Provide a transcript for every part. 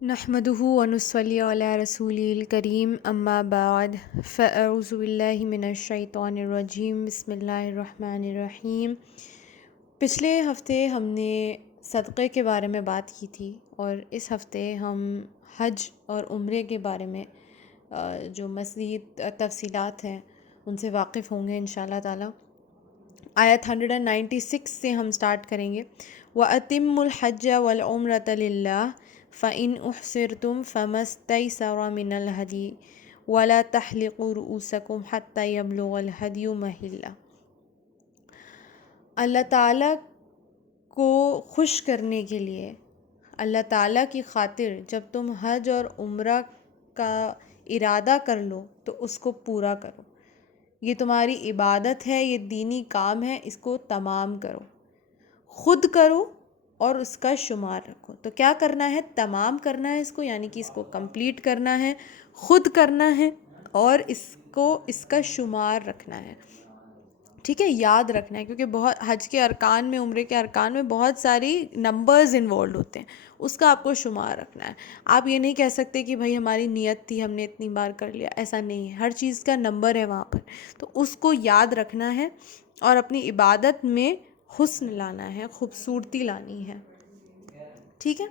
نحمده ونصلي على رسوله الكريم اما بعد فاعوذ باللہ من الشیطان الرجیم بسم اللہ الرحمن الرحیم۔ پچھلے ہفتے ہم نے صدقے کے بارے میں بات کی تھی، اور اس ہفتے ہم حج اور عمرے کے بارے میں جو مزید تفصیلات ہیں ان سے واقف ہوں گے انشاءاللہ تعالی۔ آیت 196 سے ہم سٹارٹ کریں گے۔ وَأَتِمُّوا الْحَجَّ وَالْعُمْرَةَ لِلَّهِ فَإِنْ أُحْصِرْتُمْ فَمَا اسْتَيْسَرَ مِنَ الْهَدْيِ وَلَا تَحْلِقُوا رُؤُوسَكُمْ حَتَّى يَبْلُغَ الْهَدْيُ مَحِلَّهُ۔ اللہ تعالیٰ کو خوش کرنے کے لیے، اللہ تعالیٰ کی خاطر جب تم حج اور عمرہ کا ارادہ کر لو تو اس کو پورا کرو۔ یہ تمہاری عبادت ہے، یہ دینی کام ہے، اس کو تمام کرو، خود کرو اور اس کا شمار رکھو۔ تو کیا کرنا ہے؟ تمام کرنا ہے اس کو، یعنی کہ اس کو کمپلیٹ کرنا ہے، خود کرنا ہے، اور اس کا شمار رکھنا ہے۔ ٹھیک ہے، یاد رکھنا ہے، کیونکہ بہت حج کے ارکان میں، عمرے کے ارکان میں بہت ساری نمبرز انوالوڈ ہوتے ہیں، اس کا آپ کو شمار رکھنا ہے۔ آپ یہ نہیں کہہ سکتے کہ بھائی ہماری نیت تھی، ہم نے اتنی بار کر لیا، ایسا نہیں ہے، ہر چیز کا نمبر ہے وہاں پر، تو اس کو یاد رکھنا ہے اور اپنی عبادت میں حسن لانا ہے، خوبصورتی لانی ہے۔ ٹھیک ہے،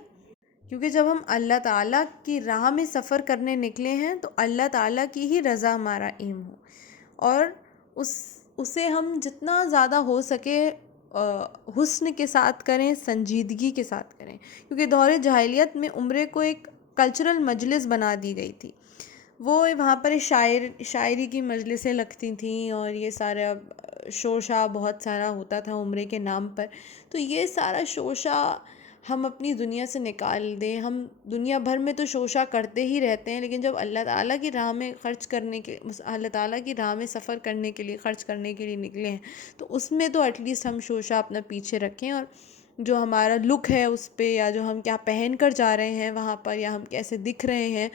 کیونکہ جب ہم اللہ تعالیٰ کی راہ میں سفر کرنے نکلے ہیں تو اللہ تعالیٰ کی ہی رضا ہمارا ایم ہو، اور اسے ہم جتنا زیادہ ہو سکے حسن کے ساتھ کریں، سنجیدگی کے ساتھ کریں، کیونکہ دور جاہلیت میں عمرے کو ایک کلچرل مجلس بنا دی گئی تھی۔ وہ وہاں پر شاعری کی مجلسیں لگتی تھیں، اور یہ سارا شوشہ بہت سارا ہوتا تھا عمرے کے نام پر۔ تو یہ سارا شوشہ ہم اپنی دنیا سے نکال دیں۔ ہم دنیا بھر میں تو شوشہ کرتے ہی رہتے ہیں، لیکن جب اللہ تعالیٰ کی راہ میں اللہ تعالیٰ کی راہ میں سفر کرنے کے لیے، خرچ کرنے کے لیے نکلے ہیں، تو اس میں تو ایٹ لیسٹ ہم شوشہ اپنا پیچھے رکھیں، اور جو ہمارا لک ہے اس پہ، یا جو ہم کیا پہن کر جا رہے ہیں وہاں پر، یا ہم کیسے دکھ رہے ہیں،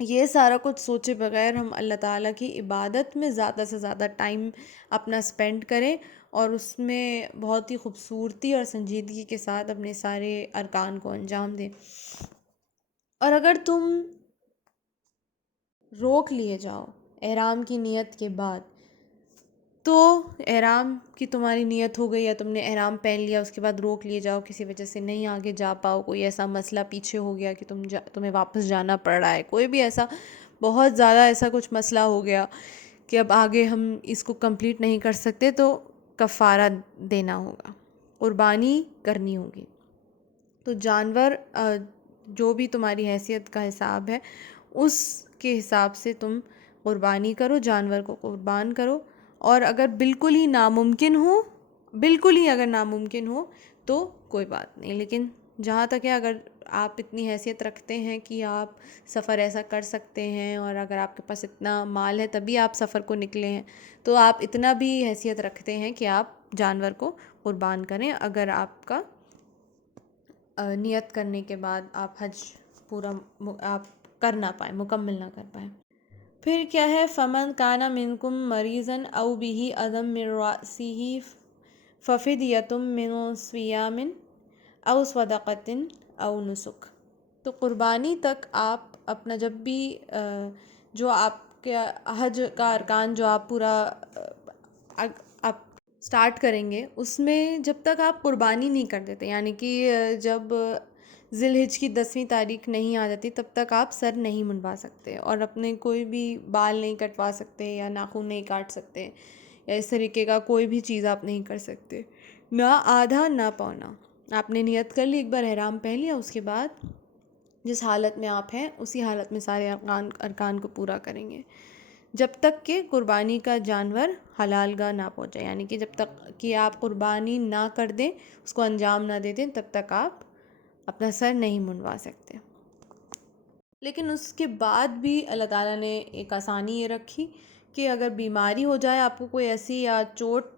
یہ سارا کچھ سوچے بغیر ہم اللہ تعالیٰ کی عبادت میں زیادہ سے زیادہ ٹائم اپنا سپینڈ کریں، اور اس میں بہت ہی خوبصورتی اور سنجیدگی کے ساتھ اپنے سارے ارکان کو انجام دیں۔ اور اگر تم روک لیے جاؤ احرام کی نیت کے بعد، تو احرام کی تمہاری نیت ہو گئی، یا تم نے احرام پہن لیا، اس کے بعد روک لیے جاؤ، کسی وجہ سے نہیں آگے جا پاؤ، کوئی ایسا مسئلہ پیچھے ہو گیا کہ تمہیں واپس جانا پڑ رہا ہے، کوئی بھی ایسا بہت زیادہ ایسا کچھ مسئلہ ہو گیا کہ اب آگے ہم اس کو کمپلیٹ نہیں کر سکتے، تو کفارہ دینا ہوگا، قربانی کرنی ہوگی۔ تو جانور جو بھی تمہاری حیثیت کا حساب ہے، اس کے حساب سے تم قربانی کرو، جانور کو قربان کرو۔ اور اگر بالکل ہی ناممکن ہو تو کوئی بات نہیں، لیکن جہاں تک ہے، اگر آپ اتنی حیثیت رکھتے ہیں کہ آپ سفر ایسا کر سکتے ہیں، اور اگر آپ کے پاس اتنا مال ہے تبھی آپ سفر کو نکلے ہیں، تو آپ اتنا بھی حیثیت رکھتے ہیں کہ آپ جانور کو قربان کریں، اگر آپ کا نیت کرنے کے بعد آپ حج پورا آپ کر نہ پائیں، مکمل نہ کر پائیں۔ پھر کیا ہے؟ فَمَنْ كَانَ مِنْكُمْ مَرِيضًا أَوْ بِهِ أَذًى مِّن رَأْسِهِ فَفِدْيَةٌ مِّن صِيَامٍ أَوْ صَدَقَةٍ أَوْ نُسُكٍ۔ تو قربانی تک آپ اپنا جب بھی جو آپ کے حج کا ارکان جو آپ پورا آپ سٹارٹ کریں گے، اس میں جب تک آپ قربانی نہیں کر دیتے، یعنی کہ جب ذی الحجہ کی 10ویں تاریخ نہیں آ جاتی، تب تک آپ سر نہیں منڈوا سکتے، اور اپنے کوئی بھی بال نہیں کٹوا سکتے، یا ناخن نہیں کاٹ سکتے، یا اس طریقے کا کوئی بھی چیز آپ نہیں کر سکتے، نہ آدھا نہ پونا۔ آپ نے نیت کر لی، ایک بار احرام پہن لیا، اس کے بعد جس حالت میں آپ ہیں اسی حالت میں سارے ارکان کو پورا کریں گے، جب تک کہ قربانی کا جانور حلال گاہ نہ پہنچے، یعنی کہ جب تک کہ آپ قربانی نہ کر دیں، اس کو انجام نہ دے دیں، تب تک آپ اپنا سر نہیں منڈوا سکتے۔ لیکن اس کے بعد بھی اللہ تعالیٰ نے ایک آسانی یہ رکھی کہ اگر بیماری ہو جائے آپ کو، کوئی ایسی یا چوٹ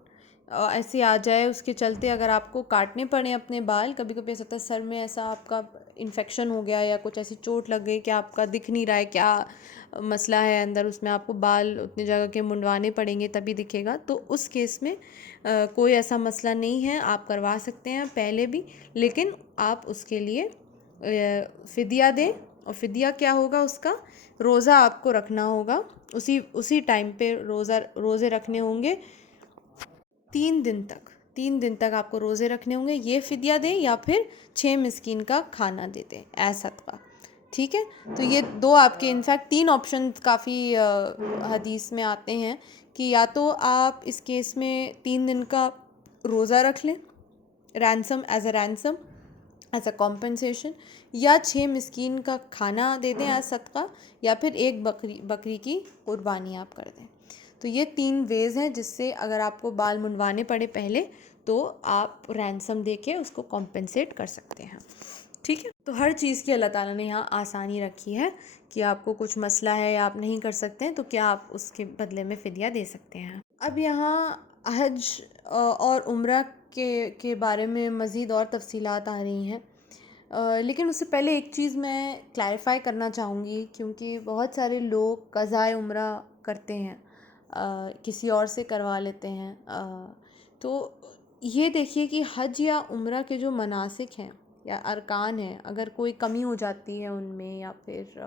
ایسی آ جائے، اس کے چلتے اگر آپ کو کاٹنے پڑیں اپنے بال، کبھی کبھی ایسا ہوتا ہے سر میں ایسا آپ کا انفیکشن ہو گیا، یا کچھ ایسی چوٹ لگ گئی کہ آپ کا دکھ نہیں رہا ہے کیا مسئلہ ہے اندر، اس میں آپ کو بال اتنی جگہ کے منڈوانے پڑیں گے تبھی دکھے گا، تو اس کیس میں کوئی ایسا مسئلہ نہیں ہے، آپ کروا سکتے ہیں پہلے بھی، لیکن آپ اس کے لیے فدیہ دیں. اور فدیہ کیا ہوگا اس کا؟ روزہ آپ کو رکھنا ہوگا. اسی ٹائم پہ روزے رکھنے ہوں گے 3 دن تک آپ کو روزے رکھنے ہوں گے. یہ فدیہ دیں یا پھر 6 مسکین کا کھانا دے دیں ایز صدقہ. ٹھیک ہے. تو یہ دو آپ کے انفیکٹ 3 آپشن کافی حدیث میں آتے ہیں کہ یا تو آپ اس کیس میں 3 دن کا روزہ رکھ لیں رینسم ایز اے کمپنسیشن، یا 6 مسکین کا کھانا دے دیں ایز صدقہ، یا پھر ایک بکری کی قربانی آپ کر دیں. تو یہ 3 ویز ہیں جس سے اگر آپ کو بال منڈوانے پڑے پہلے تو آپ رینسم دے کے اس کو کمپنسیٹ کر سکتے ہیں. ٹھیک ہے. تو ہر چیز کی اللہ تعالیٰ نے یہاں آسانی رکھی ہے کہ آپ کو کچھ مسئلہ ہے یا آپ نہیں کر سکتے ہیں تو کیا آپ اس کے بدلے میں فدیہ دے سکتے ہیں. اب یہاں حج اور عمرہ کے بارے میں مزید اور تفصیلات آ رہی ہیں، لیکن اس سے پہلے ایک چیز میں کلیریفائی کرنا چاہوں گی، کیونکہ بہت سارے لوگ قضاء عمرہ کرتے ہیں، کسی اور سے کروا لیتے ہیں. تو یہ دیکھیے کہ حج یا عمرہ کے جو مناسک ہیں یا ارکان ہیں، اگر کوئی کمی ہو جاتی ہے ان میں یا پھر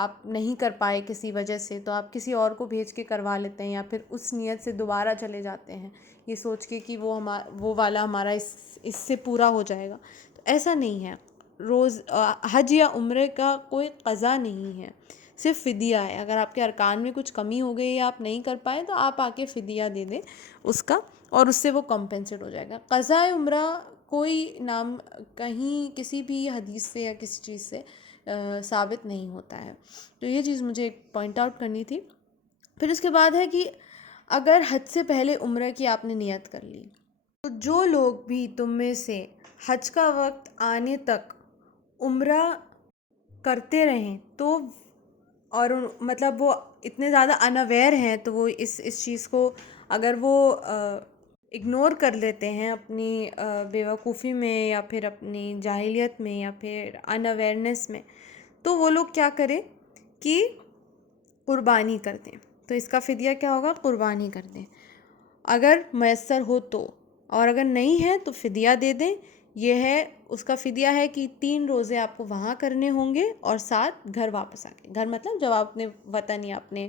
آپ نہیں کر پائے کسی وجہ سے، تو آپ کسی اور کو بھیج کے کروا لیتے ہیں یا پھر اس نیت سے دوبارہ چلے جاتے ہیں یہ سوچ کے کہ وہ والا ہمارا اس سے پورا ہو جائے گا. تو ایسا نہیں ہے. حج یا عمرے کا کوئی قضا نہیں ہے، صرف فدیہ ہے. اگر آپ کے ارکان میں کچھ کمی ہو گئی یا آپ نہیں کر پائے تو آپ آ کے فدیہ دے دیں اس کا، اور اس سے وہ کمپنسیٹ ہو جائے گا. قضاء عمرہ کوئی نام کہیں کسی بھی حدیث سے یا کسی چیز سے ثابت نہیں ہوتا ہے. تو یہ چیز مجھے ایک پوائنٹ آؤٹ کرنی تھی. پھر اس کے بعد ہے کہ اگر حج سے پہلے عمرہ کی آپ نے نیت کر لی، تو جو لوگ بھی تم میں سے حج کا وقت آنے تک عمرہ کرتے رہیں تو، اور مطلب وہ اتنے زیادہ اناویئر ہیں تو وہ اس چیز کو اگر وہ اگنور کر لیتے ہیں اپنی بیوقوفی میں یا پھر اپنی جاہلیت میں یا پھر اناویئرنیس میں، تو وہ لوگ کیا کریں کہ قربانی کر دیں. تو اس کا فدیہ کیا ہوگا؟ قربانی کر دیں اگر میسر ہو تو، اور اگر نہیں ہے تو فدیہ دے دیں. یہ ہے اس کا فدیہ ہے کہ 3 روزے آپ کو وہاں کرنے ہوں گے اور 7 گھر واپس آ کے، گھر مطلب جب آپ اپنے وطن یا اپنے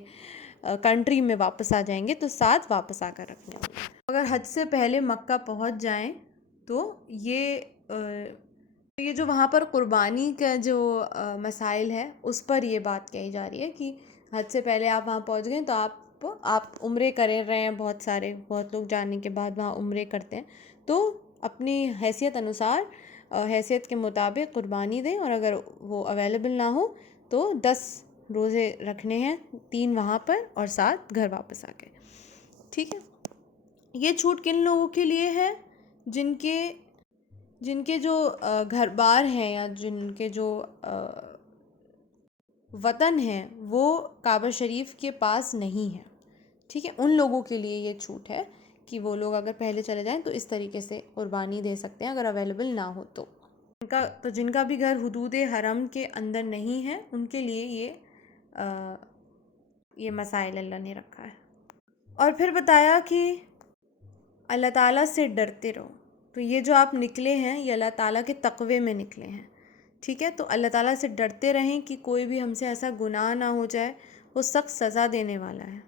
کنٹری میں واپس آ جائیں گے تو 7 واپس آ کر رکھنے ہوں گے. اگر حج سے پہلے مکہ پہنچ جائیں تو یہ جو وہاں پر قربانی کا جو مسائل ہے اس پر یہ بات کہی جا رہی ہے کہ حج سے پہلے آپ وہاں پہنچ گئے تو آپ عمرے کرے رہے ہیں. بہت لوگ جانے کے بعد وہاں عمرے کرتے ہیں، تو اپنی حیثیت انوسار حیثیت کے مطابق قربانی دیں، اور اگر وہ اویلیبل نہ ہو تو 10 روزے رکھنے ہیں، 3 وہاں پر اور 7 گھر واپس آ کے. ٹھیک ہے. یہ چھوٹ کن لوگوں کے لیے ہے؟ جن کے جو گھر بار ہیں یا جن کے جو وطن ہیں وہ کعبہ شریف کے پاس نہیں ہے. ٹھیک ہے. ان لوگوں کے لیے یہ چھوٹ ہے کہ وہ لوگ اگر پہلے چلے جائیں تو اس طریقے سے قربانی دے سکتے ہیں اگر اویلیبل نہ ہو تو. جن کا بھی گھر حدود حرم کے اندر نہیں ہے ان کے لیے یہ مسائل اللہ نے رکھا ہے. اور پھر بتایا کہ اللہ تعالیٰ سے ڈرتے رہو. تو یہ جو آپ نکلے ہیں یہ اللہ تعالیٰ کے تقوی میں نکلے ہیں. ٹھیک ہے. تو اللہ تعالیٰ سے ڈرتے رہیں کہ کوئی بھی ہم سے ایسا گناہ نہ ہو جائے. وہ سخت سزا دینے والا ہے.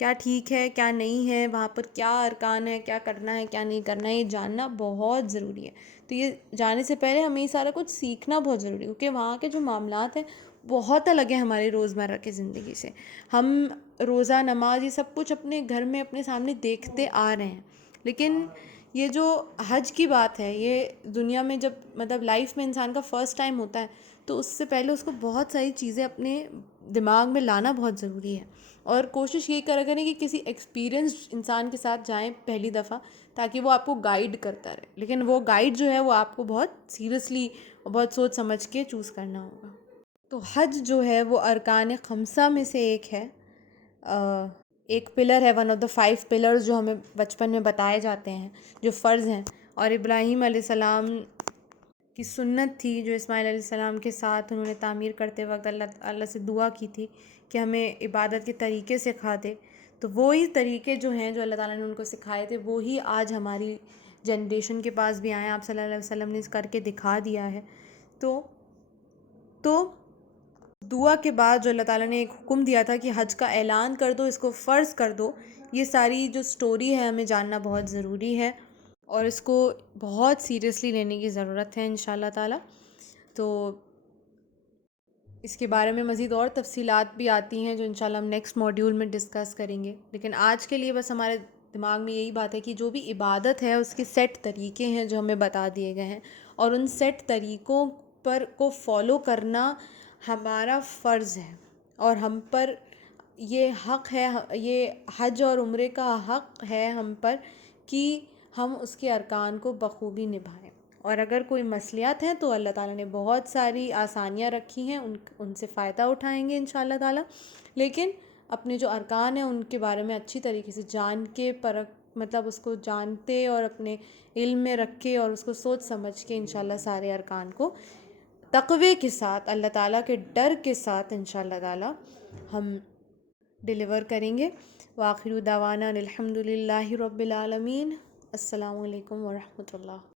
کیا ٹھیک ہے کیا نہیں ہے، وہاں پر کیا ارکان ہے، کیا کرنا ہے کیا نہیں کرنا ہے، یہ جاننا بہت ضروری ہے. تو یہ جانے سے پہلے ہمیں یہ سارا کچھ سیکھنا بہت ضروری ہے، کیونکہ وہاں کے جو معاملات ہیں بہت الگ ہیں ہمارے روزمرہ کی زندگی سے. ہم روزہ نماز یہ سب کچھ اپنے گھر میں اپنے سامنے دیکھتے آ رہے ہیں، لیکن یہ جو حج کی بات ہے یہ دنیا میں جب مطلب لائف میں انسان کا فرسٹ ٹائم ہوتا ہے تو اس سے پہلے اس کو بہت ساری چیزیں اپنے دماغ میں لانا بہت ضروری ہے. اور کوشش یہ کریں کہ کسی ایکسپیرینسڈ انسان کے ساتھ جائیں پہلی دفعہ، تاکہ وہ آپ کو گائیڈ کرتا رہے. لیکن وہ گائیڈ جو ہے وہ آپ کو بہت سیریسلی اور بہت سوچ سمجھ کے چوز کرنا ہوگا. تو حج جو ہے وہ ارکان خمسہ میں سے ایک ہے، ایک پلر ہے، ون آف دا 5 پلرز جو ہمیں بچپن میں بتائے جاتے ہیں جو فرض ہیں. اور ابراہیم علیہ السلام کی سنت تھی جو اسماعیل علیہ السلام کے ساتھ انہوں نے تعمیر کرتے وقت اللہ سے دعا کی تھی کہ ہمیں عبادت کے طریقے سکھا دے. تو وہی طریقے جو ہیں جو اللہ تعالیٰ نے ان کو سکھائے تھے وہی آج ہماری جنریشن کے پاس بھی آئیں. آپ صلی اللہ علیہ وسلم نے اس کر کے دکھا دیا ہے. تو دعا کے بعد جو اللہ تعالیٰ نے ایک حکم دیا تھا کہ حج کا اعلان کر دو، اس کو فرض کر دو، یہ ساری جو سٹوری ہے ہمیں جاننا بہت ضروری ہے اور اس کو بہت سیریسلی لینے کی ضرورت ہے انشاءاللہ تعالیٰ. تو اس کے بارے میں مزید اور تفصیلات بھی آتی ہیں جو انشاءاللہ ہم نیکسٹ موڈیول میں ڈسکس کریں گے. لیکن آج کے لیے بس ہمارے دماغ میں یہی بات ہے کہ جو بھی عبادت ہے اس کے سیٹ طریقے ہیں جو ہمیں بتا دیے گئے ہیں، اور ان سیٹ طریقوں کو فالو کرنا ہمارا فرض ہے، اور ہم پر یہ حق ہے، یہ حج اور عمرے کا حق ہے ہم پر کہ ہم اس کے ارکان کو بخوبی نبھائیں. اور اگر کوئی مصلحت ہیں تو اللہ تعالیٰ نے بہت ساری آسانیاں رکھی ہیں، ان سے فائدہ اٹھائیں گے انشاءاللہ تعالیٰ. لیکن اپنے جو ارکان ہیں ان کے بارے میں اچھی طریقے سے جان کے مطلب اس کو جانتے اور اپنے علم میں رکھ کے اور اس کو سوچ سمجھ کے انشاءاللہ سارے ارکان کو تقوی کے ساتھ، اللہ تعالیٰ کے ڈر کے ساتھ انشاءاللہ تعالیٰ ہم ڈیلیور کریں گے. وآخر دعوانا الحمد للہ رب العالمین. السلام علیکم ورحمۃ اللہ.